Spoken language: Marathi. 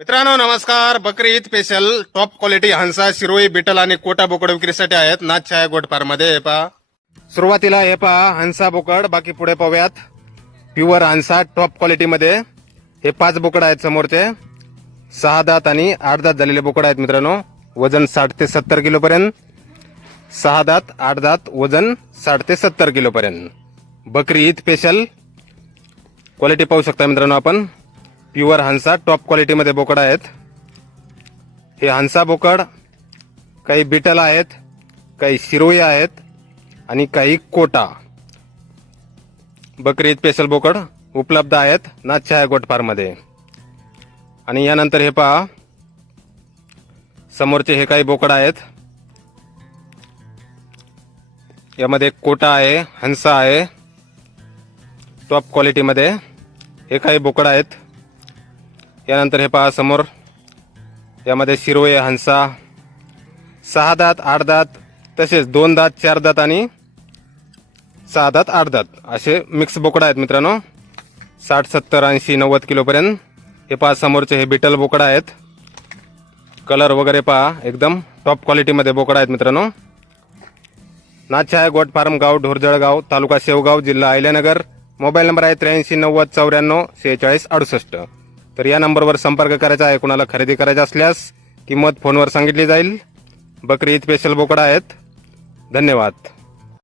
मित्रांनो नमस्कार. Bakri Eid special top quality Hansa Sirohi Beetal आणि कोटा बोकड विक्रीसाठी आहेत नाथ छाया गोटमध्ये हे पहा. सुरुवातीला हे पहा. हंसा बोकड. बाकी पुढे पाहूयात. प्युअर हंसा टॉप क्वालिटी मध्ये. हे पाच बोकड आहेत समोरचे. सहा दात आणि आठ दात झालेले बोकड आहेत मित्रांनो. वजन साठ ते सत्तर किलो पर्यंत सहा दात आठ दात वजन साठ ते सत्तर किलो पर्यंत बकरी ईद स्पेशल क्वालिटी पाहू शकता मित्रांनो आपण. प्युअर हंसा टॉप क्वालिटीमध्ये बोकड आहेत. हे हंसा बोकड काही बिटल आहेत काही शिरोई आहेत आणि काही कोटा. बकरीद स्पेशल बोकड उपलब्ध आहेत नाथछाया गोट गोटफारमध्ये. आणि यानंतर हे पहा समोरचे हे काही बोकड आहेत. यामध्ये कोटा आहे हंसा आहे टॉप क्वालिटीमध्ये हे काही बोकड आहेत. यानंतर हे पहा समोर. यामध्ये शिरोळे हंसा सहा दात आठ दात तसेच दोन दात चार दात आणि सहा दात आठ दात. असे मिक्स बोकडा आहेत मित्रांनो. साठ सत्तर ऐंशी नव्वद किलोपर्यंत. हे पहा समोरचे हे बिटल बोकडा आहेत. कलर वगैरे पहा एकदम टॉप क्वालिटीमध्ये बोकडा आहेत मित्रांनो. नाछाय गोट फार्म गाव ढोरजळगाव तालुका शेवगाव जिल्हा अहिल्यानगर. मोबाईल नंबर आहे त्र्याऐंशी नव्वद चौऱ्याण्णव शेहेचाळीस अडुसष्ट. तर या नंबरवर संपर्क करायचा आहे. कुणाला खरेदी करायची असल्यास किंमत फोनवर सांगितली जाईल. बकरी ईद स्पेशल बोकडा आहेत. धन्यवाद.